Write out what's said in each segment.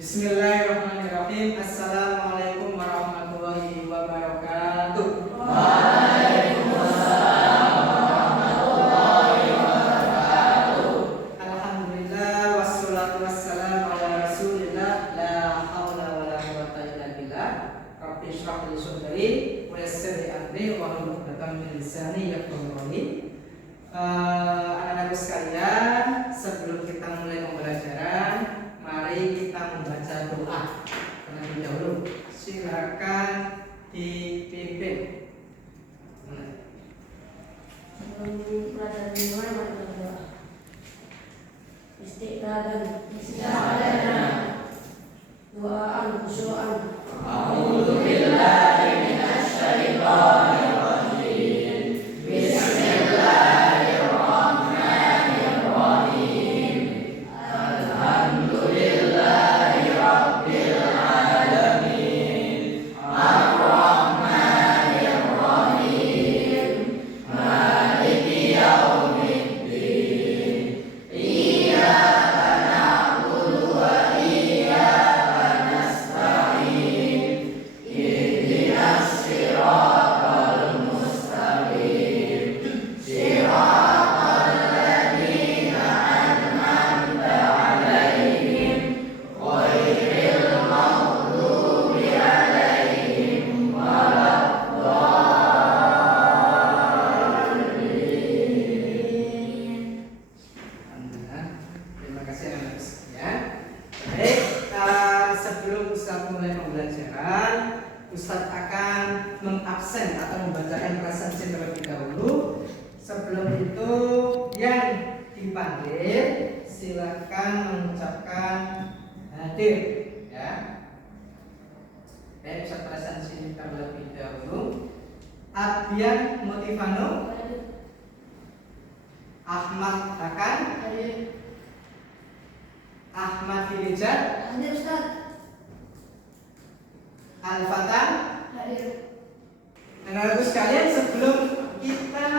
Bismillahirrahmanirrahim. Assalamualaikum warahmatullahi wabarakatuh. Waalaikumsalam warahmatullahi wabarakatuh. Alhamdulillah wassalatu wassalamu ala Rasulillah la haula wala quwwata illa billah. Rabbi shrah li sadri wa yassir li amri wahlul 'uqdatam min lisani yafqahu qawli. Anak-anakku sekalian, sebelum kita mulai pembelajaran, mari kita membaca doa terlebih dahulu. Silakan dipimpin. Sebelum pelajaran dimulai, mari kita berdoa. Istiqadan, doaan khusyu'an. A'udzubillahi minasyaitonir rajim. Bismillahirrahmanirrahim. Alhamdulillahi rabbil alamin. Ar-Rahmanir Rahim. Maliki yaumiddin. Iyyaka na'budu wa iyyaka nasta'in. Ihdinas siratal mustaqim. Siratal ladzina an'amta 'alaihim ghairil maghdubi 'alaihim waladdallin. Alhamdulillah. Terima kasih anak-anak sekalian. Baik, sebelum Ustaz mulai pembelajaran, Ustaz akan mengabsen atau membacakan presensi terlebih dahulu. Sebelum itu, yang dipanggil silakan mengucapkan hadir, ya. Baik, Ustaz presensi terlebih dahulu. Adrian Motivano, Ahmad Hakan, Ahmad Filijat, Hadir Ustaz. Al-Fatan. Hadir. Anak-anakku sekalian, sebelum kita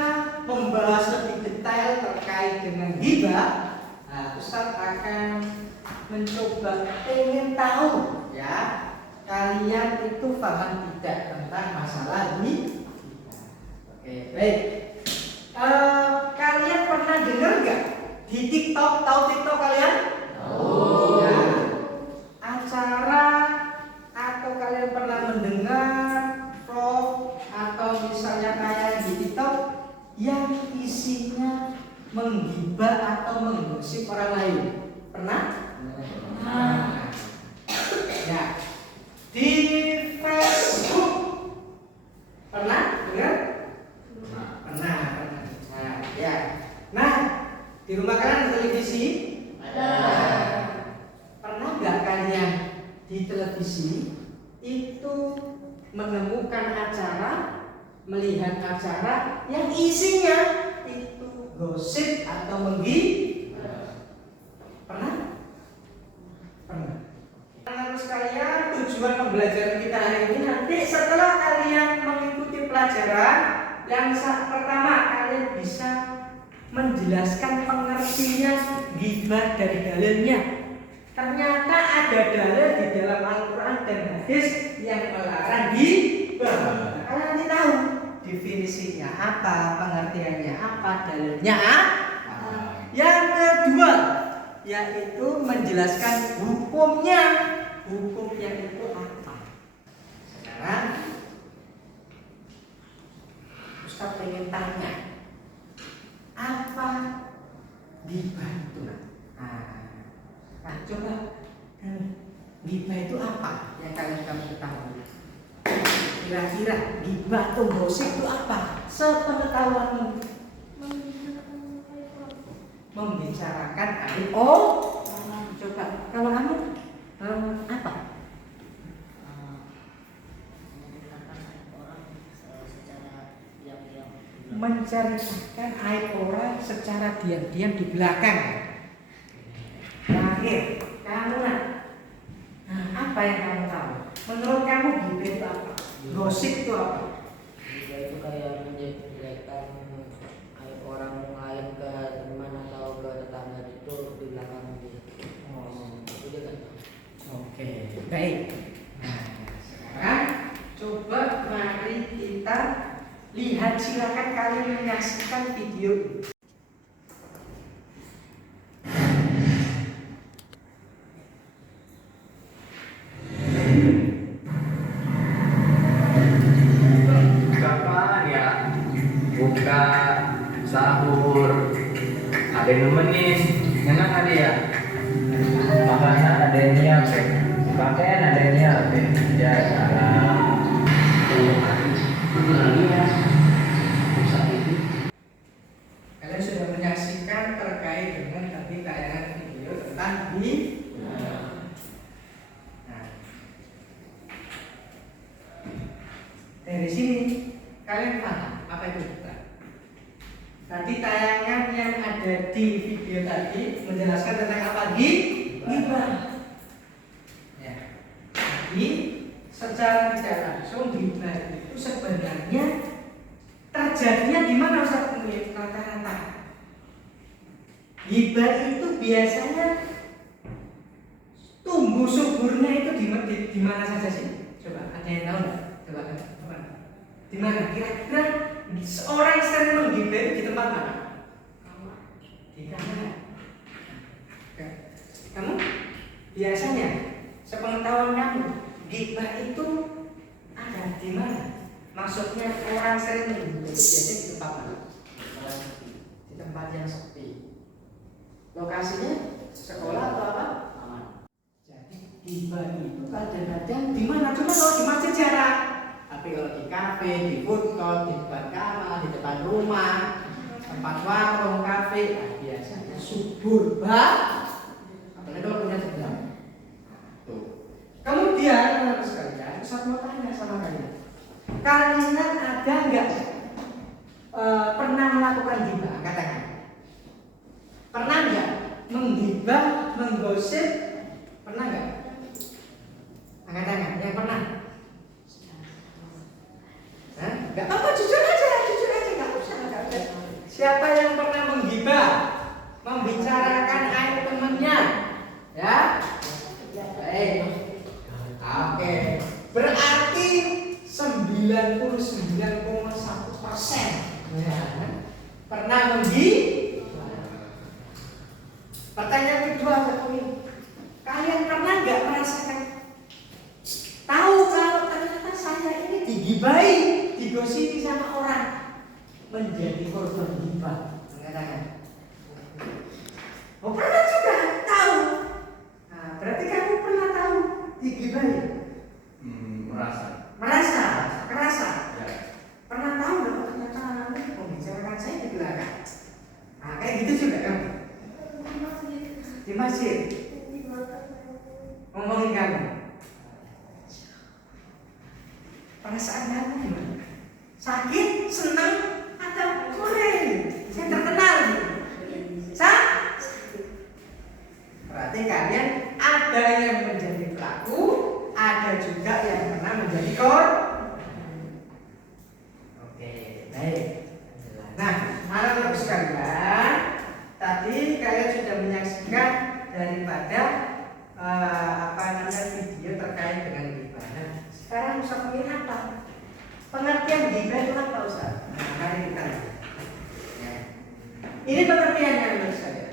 membahas lebih detail terkait dengan ghibah, Ustaz akan mencoba ingin tahu, ya, kalian itu paham tidak tentang masalah ghibah. Oke, baik. Kalian pernah dengar nggak di TikTok? Tahu TikTok kalian? Tahu. Ya, acara atau kalian pernah mendengar vlog atau misalnya kayak di TikTok yang isinya menggibah atau menggosip orang lain? Pernah? Nah, ya. Di Facebook pernah dengar? Pernah. Nah, ya. Nah, di rumah kalian ada televisi? Ada. Pernah nggak kalian di televisi itu menemukan acara, melihat acara yang isinya itu gosip atau menggibah? Pernah? Pernah. Anak-anak sekalian, tujuan pembelajaran kita hari ini nanti setelah kalian mengikuti pelajaran yang pertama, kalian bisa menjelaskan pengertian ghibah dari dalilnya. Ternyata ada dalil di dalam Al-Quran dan hadis yang melarang ghibah. Kalian nanti tahu definisinya apa, pengertiannya apa, dalilnya apa. Yang kedua, yaitu menjelaskan hukumnya. Hukumnya itu apa? Sekarang Ustaz pengen tanya, apa ghibah itu? Nah, coba ghibah itu apa yang kalian ketahui? Kira-kira ghibah atau gosip itu apa? Sepengetahuanmu. Membicarakan aib. Oh, coba kalau kamu apa? Menceritakan aib orang secara diam-diam di belakang. Terakhir, kamu apa yang kamu tahu? Menurut kamu ghibah itu apa? Gosip itu apa? Ghibah itu kayak menjelek-jelekan aib orang lain ke teman atau ke tetangga itu di belakang dia. Oh, Itu dia kan. oke. Baik. Nah, sekarang coba mari kita lihat, silakan kalian menyaksikan video ini. Kapan ya buka sahur? Ada yang nemenin, enak ada ya. Makanan ada yang nyiapin, pakaian ada yang nyiapin. Ya salam. Kalian sudah menyaksikan terkait dengan tadi tayangan video tentang Nah, dari sini kalian paham apa itu gibah? Tadi tayangan yang ada di video tadi menjelaskan tentang apa gibah. Ya. Jadi secara tidak langsung gibah itu sebenarnya terjadinya di mana Ustaz? Rata-rata gibah itu biasanya tumbuh suburnya itu di mana saja sih? Coba ada yang tahu nggak? Coba di mana? Kira-kira seorang sering menggibah itu di tempat mana? Di kamar. Kamu biasanya sepengetahuan kamu gibah itu ada di mana? Maksudnya orang sering menggibah itu biasanya di tempat mana? Di tempat yang sepi. Lokasinya sekolah atau apa? Jadi gibah itu kadang-kadang di mana? Cuma kalau di masjid jarang. Tapi kalau di kafe, di food court, di depan kamar, di depan rumah, tempat warung, kafe, nah biasanya subur banget. Apalagi kalau punya sebelah. Tuh. Kemudian anak sekalian, saya mau tanya sama kalian. Kalian ada nggak pernah melakukan gibah? Katakan. Pernah nggak menggibah, menggosip? Pernah nggak? Angkat tangan. Yang pernah? Nggak apa-apa, jujur aja, nggak usah. Siapa yang pernah menggibah, membicarakan aib temannya? Ya, baik. Oke, berarti 99,1% ya, pernah menggibah. Pertanyaan kedua ini, kalian pernah nggak merasakan tahu kalau ternyata saya ini digibahi, digosipi sama orang, menjadi korban gibah? Mengatakan, oh pernah juga tahu. Nah, berarti kamu pernah tahu digibahi? Kerasa. Ya. Pernah tahu nggak ternyata membicarakan saya di belakang? Nah, kayak gitu juga kamu di masjid ngomongin kamu. Perasaan kamu gimana? Sakit, senang, atau keren? Saya terkenal. Berarti kalian ada yang menjadi pelaku, ada juga yang pernah menjadi korban. Oke, baik. Nah, anak-anak sekalian, tadi kalian sudah menyaksikan daripada video terkait dengan gibah. Nah, sekarang Ustaz ingin apa? Pengertian gibah itu apa Ustaz? Nah, mari kita lihat. Ya. Ini pengertiannya menurut saya.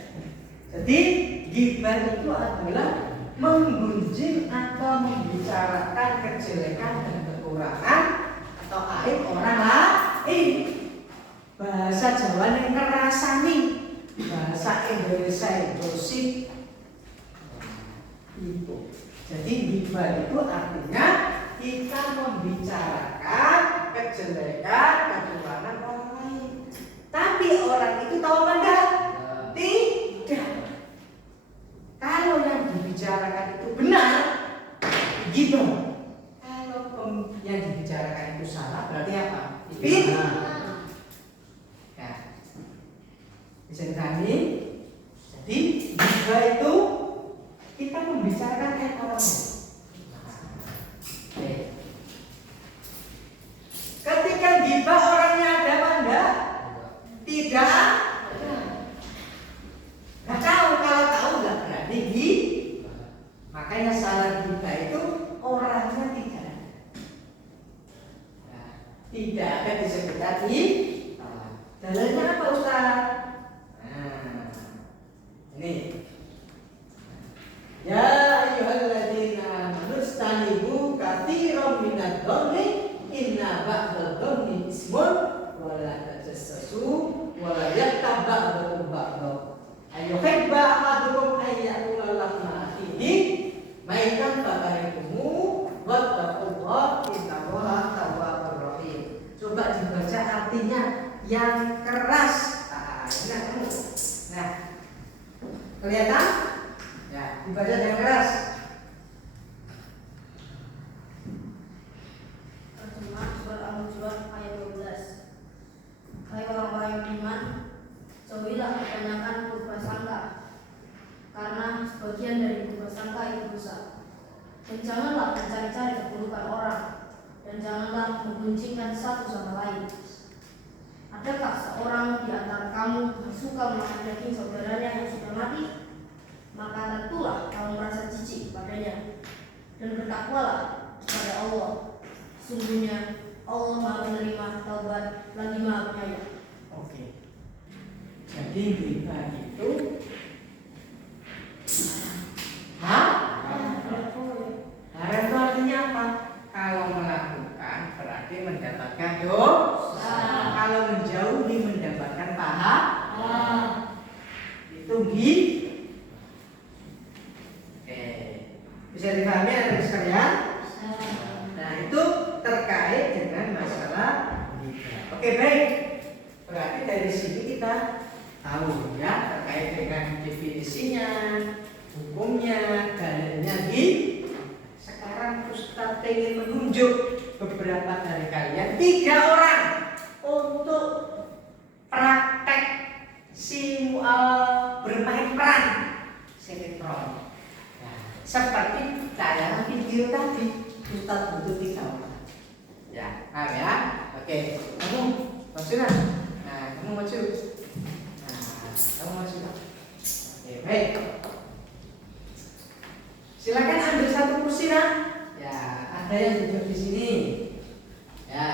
Jadi gibah itu adalah menggunjing atau membicarakan kejelekan dan kekurangan atau aib orang lain. Bahasa Jawa yang kerasani, bahasa Indonesia gosip itu. Jadi gibah itu artinya kita membicarakan kejelekan, kekurangan orang lain. Tapi orang itu tahu apa enggak? Tidak. Kalau yang dibicarakan itu benar, gibah. Kalau yang dibicarakan itu salah, berarti apa? Fitnah. Nah, bisa dipahami? Jadi gibah itu kita membicarakan orang lain. Ketika gibah orangnya ada apa enggak? Tidak. Nggak tahu, kalau tahu nggak berani gibah. Makanya salah kita itu Nah, kelihatan? Ya, dibaca dengan keras. Terjemah surat Al-Hujurat ayat 12. Hai orang-orang yang beriman, jauhilah kebanyakan berprasangka, karena sebagian dari berprasangka itu dosa. Dan janganlah mencari-cari keburukan orang, dan janganlah membenci satu sama lain. Adakah seorang di antara kamu yang suka memakan daging saudaranya yang sudah mati? Maka tentulah kamu merasa jijik padanya, dan bertakwalah kepada Allah. Sungguhnya Allah Maha menerima taubat lagi Maha penyayang. Oke. Jadi riba itu haram itu artinya apa? Kalau melakukan berarti mendapatkan dosa. Kalau menjauhi mendapatkan pahala. Itu gitu. Oke. Bisa dipahami anak sekalian? Nah, itu terkait dengan masalah riba. Oke, baik. Berarti dari sini kita tahu ya terkait dengan definisinya, hukumnya, dalilnya gitu. Sekarang Ustaz ingin menunjuk beberapa dari kalian 3 orang untuk praktek bermain peran sinetron. Nah, seperti tayangan video tadi, Ustaz butuh 3 orang. Ya, paham ya? Oke, kamu maju nah. Nah, kamu maju. Nah, kamu maju. Oke, baik. Silakan ambil satu kursi nah. Ya, ada yang duduk di sini. Ya.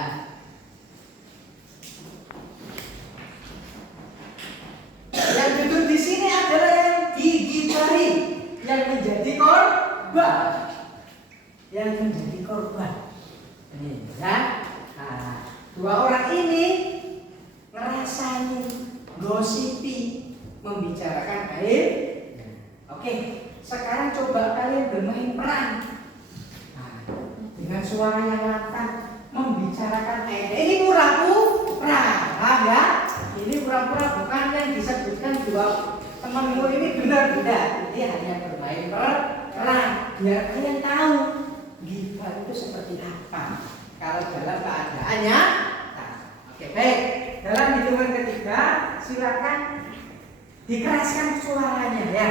Yang duduk di sini adalah yang digibahi, yang menjadi korban. Yang menjadi korban. Ini ya. Nah, 2 orang ini ngerasain, gosipi, membicarakan aib. Oke, sekarang coba kalian bermain peran. Nah, dengan suara yang lantang membicarakan aib. Ini pura-pura, paham ya? Ini pura-pura, bukan yang disebutkan 2 temanmu ini benar-benar. Ini hanya bermain peran biar kalian tahu ghibah itu seperti apa kalau dalam keadaannya. Nah, oke, baik. Dalam hitungan ketiga silakan dikeraskan suaranya ya.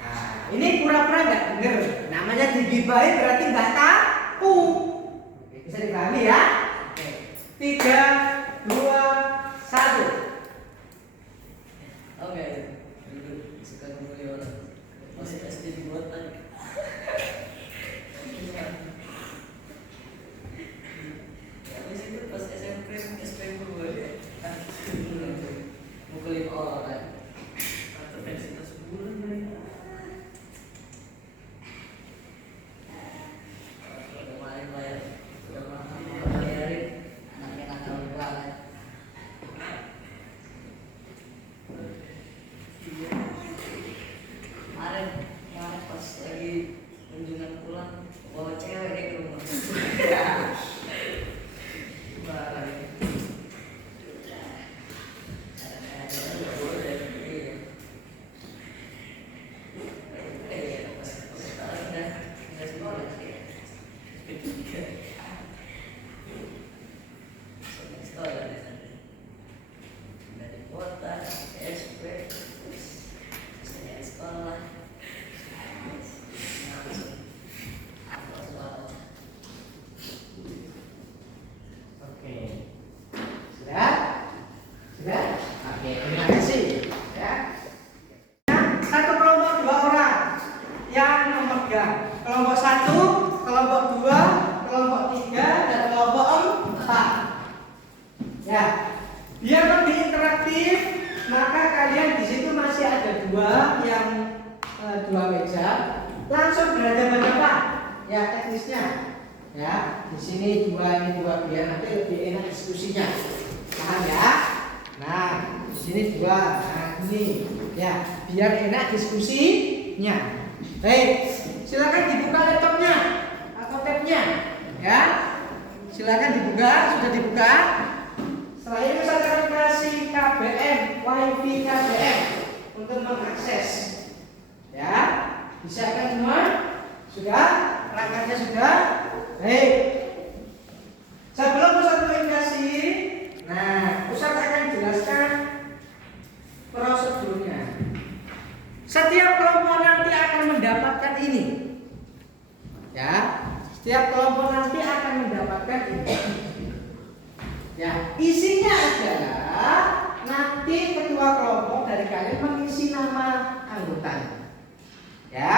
Nah, ini pura-pura nggak dengar. Namanya digibahi berarti nggak tahu. Bisa dipahami ya? Oke. 3, 2, 1. Oke, dulu suka ngomongin orang masih SD dibuat tadi. Habis itu pas SMP gue ya, mukulin orang. Atau pensiun sebulan mereka. Udah main bayar, udah bayarin, anaknya nakal banget. Kemarin pas lagi kunjungan pulang bawa cewek ke rumah. Barang. Kelompok 1, kelompok 2, kelompok 3, dan kelompok 4. Ya, biar lebih interaktif, maka kalian di situ masih ada 2 yang 2 meja. Langsung berhadapan-hadapan. Ya, teknisnya. Ya, di sini 2 ini 2 biar nanti lebih enak diskusinya. Paham ya? Nah, di sini 2. Nah, ini ya, biar enak diskusinya. Baik, silakan dibuka laptopnya atau tabnya, ya. Silakan dibuka, sudah dibuka. Setelah ini saya akan kasih KBM, WiFi KBM untuk Disiapkan semua? Sudah? Perangkatnya sudah? Baik. Sebelum Ustaz komunikasi, nah Ustaz akan jelaskan prosedurnya. Setiap kelompok nanti akan mendapatkan ini. Ya, setiap kelompok nanti akan mendapatkan ini. Ya, isinya adalah nanti ketua kelompok dari kalian mengisi nama anggotanya. Ya,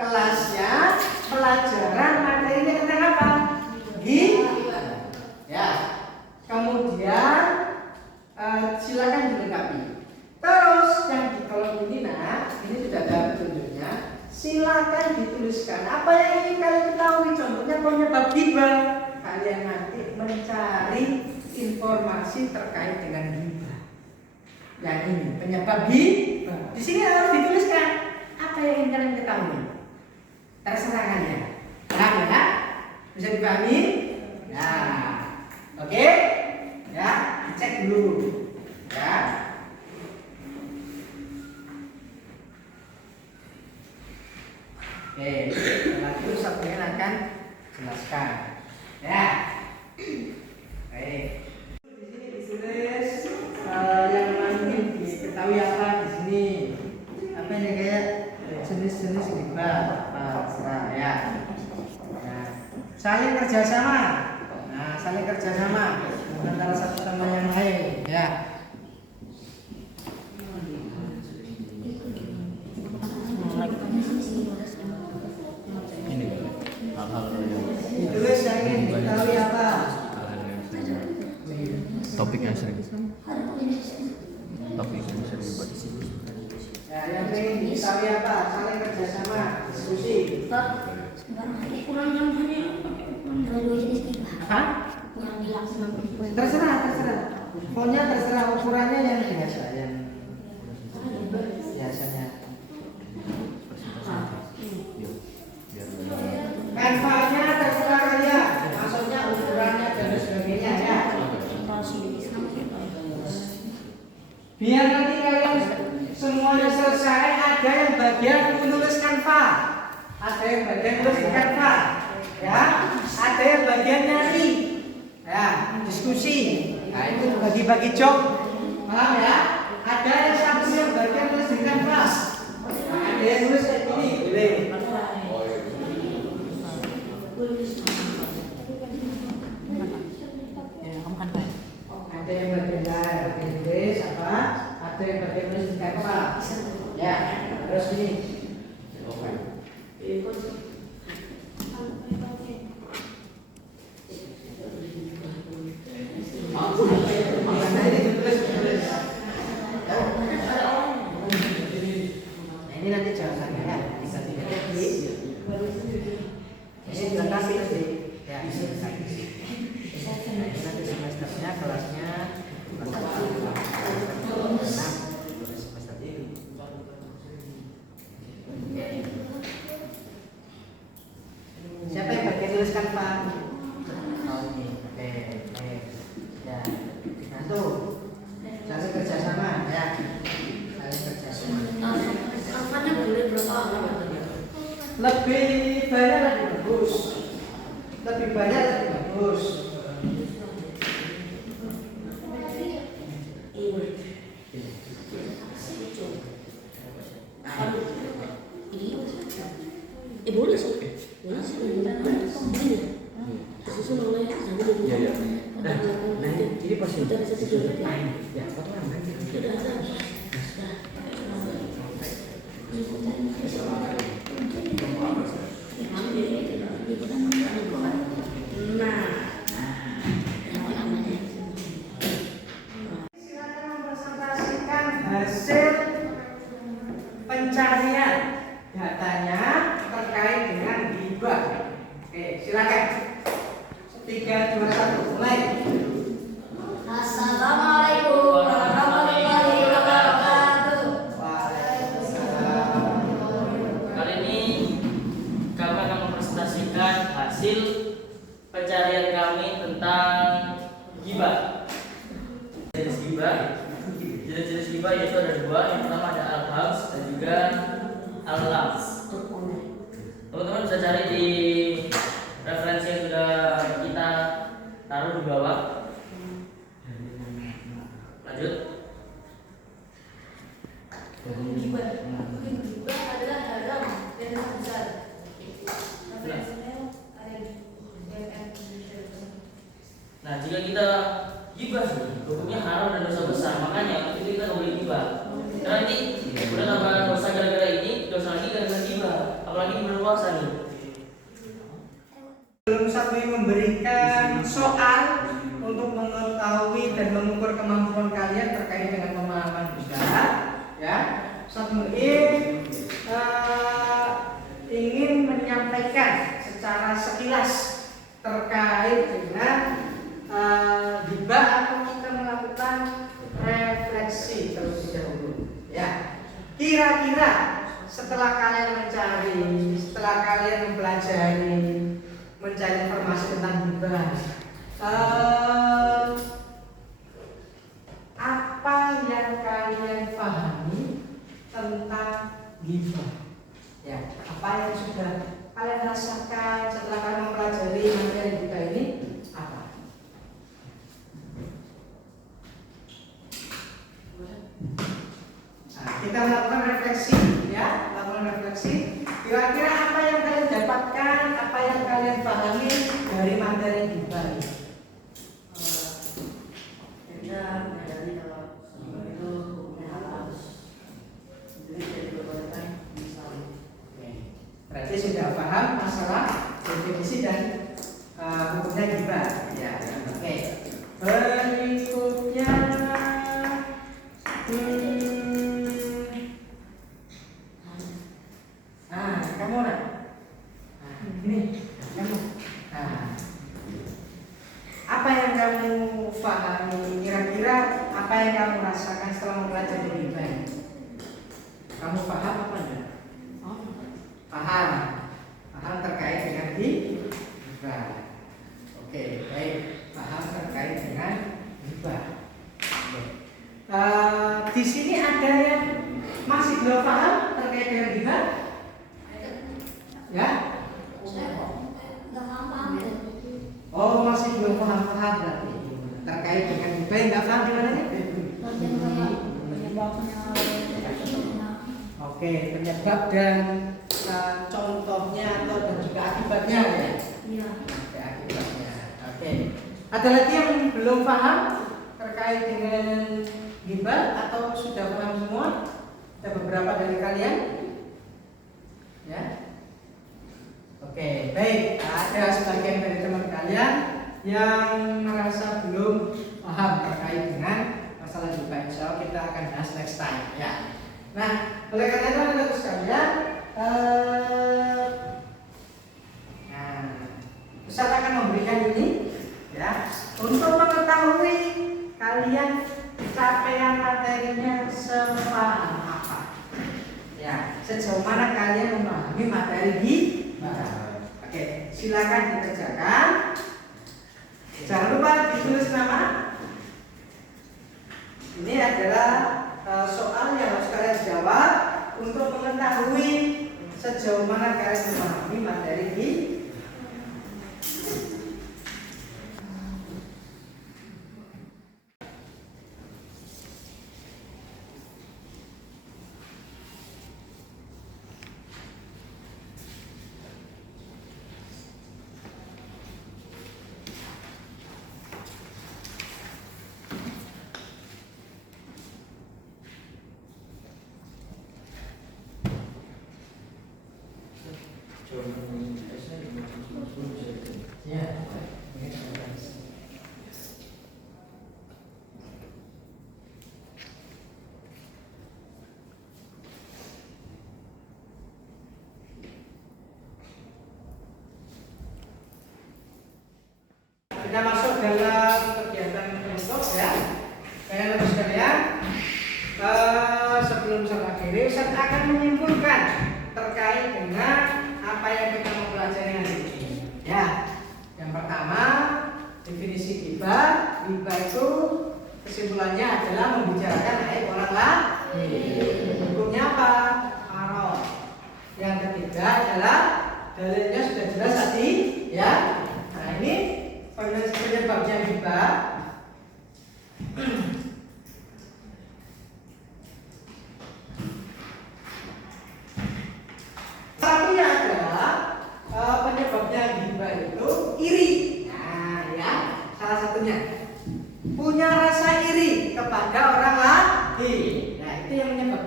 kelasnya, pelajaran materinya tentang apa? Ya, kemudian silakan dilengkapi. Terus yang di kolom ini, nah ini sudah ada petunjuknya. Silakan dituliskan apa yang ingin kalian ketahui. Contohnya penyebab ghibah, kalian nanti mencari informasi terkait dengan ghibah. Yang ini penyebab ghibah. Di sini harus dituliskan apa yang ingin kalian ketahui. Terserah kalian. Paham ya? Bisa dipahami? Ya. Oke? Ya, cek dulu. Ya. Oke, setelah itu satunya akan jelaskan. Ya. Baik. Di sini ditulis yang ingin diketahui apa di sini. Apa ini kayak jenis-jenis ghibah. Terserah ya. Nah, saling kerjasama. Nah, saling kerjasama antara satu sama yang lain. Ya. Ditulis yang ingin diketahui apa? Topik yang sering dibahas. Ya, yang ingin diketahui apa? Saling kerjasama, diskusi. Kurang namanya dua jenis ghibah. Hah? Yang dilaksanakan. Terserah. Pokoknya terserah ukurannya yang biasa, yang biasanya. Kanvasnya terserah kalian. Maksudnya ukurannya dan sebagainya ya. Biar nanti kalian semuanya selesai, ada yang bagian menulis kanva, ada yang bagian tulis di kanva, ya, ada yang bagian nyari, ya, diskusi. Nah itu bagi-bagi job, paham ya? Ada yang satu yang bagian tulis di kanva, ada yang tulis kayak gini, boleh. Ada yang bagian tulis apa? Ada yang bagian tulis di kanva, ya. Terus ini. Ini nanti jawabannya ya, bisa dilihat di ini dilengkapi nanti ya, ini nanti semesternya kelasnya semester ini. Siapa yang bagian tuliskan Pak? Oh ini, oke. Ya, nah tuh saling kerjasama ya, saling kerjasama. Angkanya boleh berapa? Lebih banyak lebih bagus. Lebih banyak lebih bagus. Boleh sih. Boleh sih. Susun oleh Iya. Nah, ini pasti. Ya, foto orang nanti. Silakan mempresentasikan hasil pencarian datanya terkait dengan ghibah. Oke, silakan. 3, 2, 1, mulai. Assalamualaikum warahmatullahi wabarakatuh. Waalaikumsalam. Kali ini kami akan mempresentasikan hasil pencarian kami tentang ghibah. Jenis ghibah yaitu ada dua. Yang pertama ada al-habs dan juga gibah. Gibah adalah haram dan dosa besar. Nah, jika kita gibah hukumnya haram dan dosa besar, makanya itu kita nggak boleh gibah. Karena nanti udah tambah dosa gara-gara ini, dosa lagi gara-gara gibah, apalagi di bulan puasa nih. Belum sampai memberikan soal untuk mengetahui dan mengukur kemampuan kalian terkait dengan pemahaman besar, ya. Ustaz Muin ingin menyampaikan secara sekilas terkait dengan gibah atau kita melakukan refleksi terlebih dahulu, ya. Kira-kira setelah kalian mencari, setelah kalian mempelajari, mencari informasi tentang gibah, apa yang kalian pahami tentang gibah? Ya, apa yang sudah kalian rasakan setelah kalian mempelajari materi gibah ini? Apa? Nah, kita melakukan refleksi, ya, melakukan refleksi. Kira-kira apa yang kalian dapatkan, apa yang kalian pahami dari materi gibah ini? Kita menyadari kalau gibah itu hukumnya haram. Jadi dari perbuatan misalnya. Berarti sudah paham masalah definisi dan hukumnya gibah, ya. Oke. Berikutnya, kamu nak? Ini kamu. Apa yang kamu pahami? Kira-kira apa yang kamu rasakan setelah mempelajari gibah ini? Kamu paham apa enggak? Paham, paham terkait dengan gibah. Oke, baik, paham terkait dengan gibah. Di sini ada yang masih belum paham terkait dengan gibah? Ya? Oh, masih belum paham berarti terkait dengan gibah. Nggak paham gimana nih? Oke, penyebab dan contohnya atau dan juga akibatnya, ya? Iya. Oke, akibatnya. Oke. Ada lagi yang belum paham terkait dengan gibah atau sudah paham semua? Ada beberapa dari kalian? Ya. Oke, baik. Ada sebagian dari teman kalian yang merasa belum paham terkait dengan masalah gibah. Insya Allah kita akan bahas next time, ya. Nah, oleh karena itu teman-teman sekalian, Ustaz akan memberikan ini, ya, untuk mengetahui kalian capaian materinya sepaham apa, ya, sejauh mana kalian memahami materi gibah. Oke, silakan dikerjakan. Jangan lupa ditulis nama. Ini adalah soal yang harus kalian jawab untuk mengetahui sejauh mana kalian memahami materi gibah. Kita masuk dalam kegiatan kelompok, ya. Kalian sekalian, sebelum saya akhiri, saya akan menyimpulkan terkait dengan apa yang kita mau pelajari hari ini. Ya, yang pertama definisi gibah. Gibah itu kesimpulannya adalah membicarakan aib orang lain. Hukumnya apa? Haram. Yang ketiga adalah dalilnya sudah jelas tadi, ya. Nah, ini penyebabnya gibah.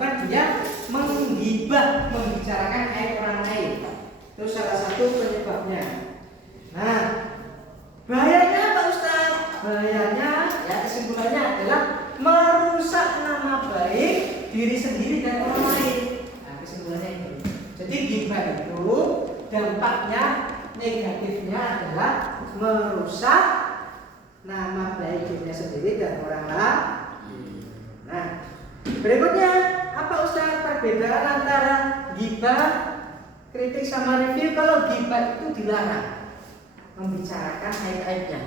menyebabkan dia menggibah, membicarakan aib orang lain. Itu salah satu penyebabnya. Nah, bahayanya apa Ustaz? Bahayanya ya kesimpulannya adalah merusak nama baik diri sendiri dan orang lain. Nah, kesimpulannya itu. Jadi ghibah itu dampaknya negatifnya adalah merusak nama baik dirinya sendiri dan orang lain. Nah, berikutnya apa Ustaz perbedaan antara ghibah, kritik sama review? Kalau ghibah itu dilarang membicarakan aib-aibnya,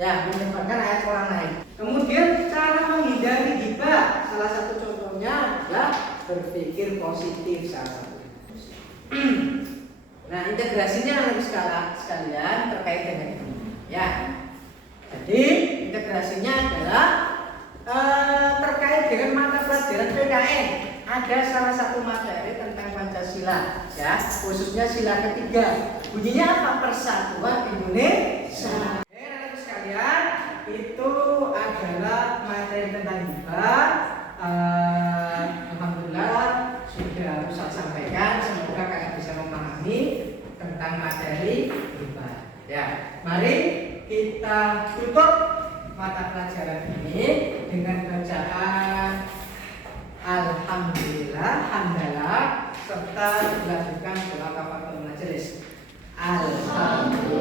ya menyebarkan aib orang lain. Kemudian cara menghindari ghibah, salah satu contohnya adalah berpikir positif salah satu. Nah, integrasinya nanti sekalian terkait dengan itu, ya. Jadi integrasinya adalah terkait dengan mata pelajaran PKN. Ada salah satu materi tentang Pancasila, ya, khususnya sila ketiga. Bunyinya apa? Persatuan Indonesia. Anak sekalian, itu adalah materi tentang ghibah. Alhamdulillah sudah Ustaz sampaikan. Semoga kalian bisa memahami tentang materi ghibah. Ya, mari kita tutup mata pelajaran ini dengan bacaan Alhamdulillah, hamdalah serta dilakukan doa kafaratul majelis. Alhamdulillah.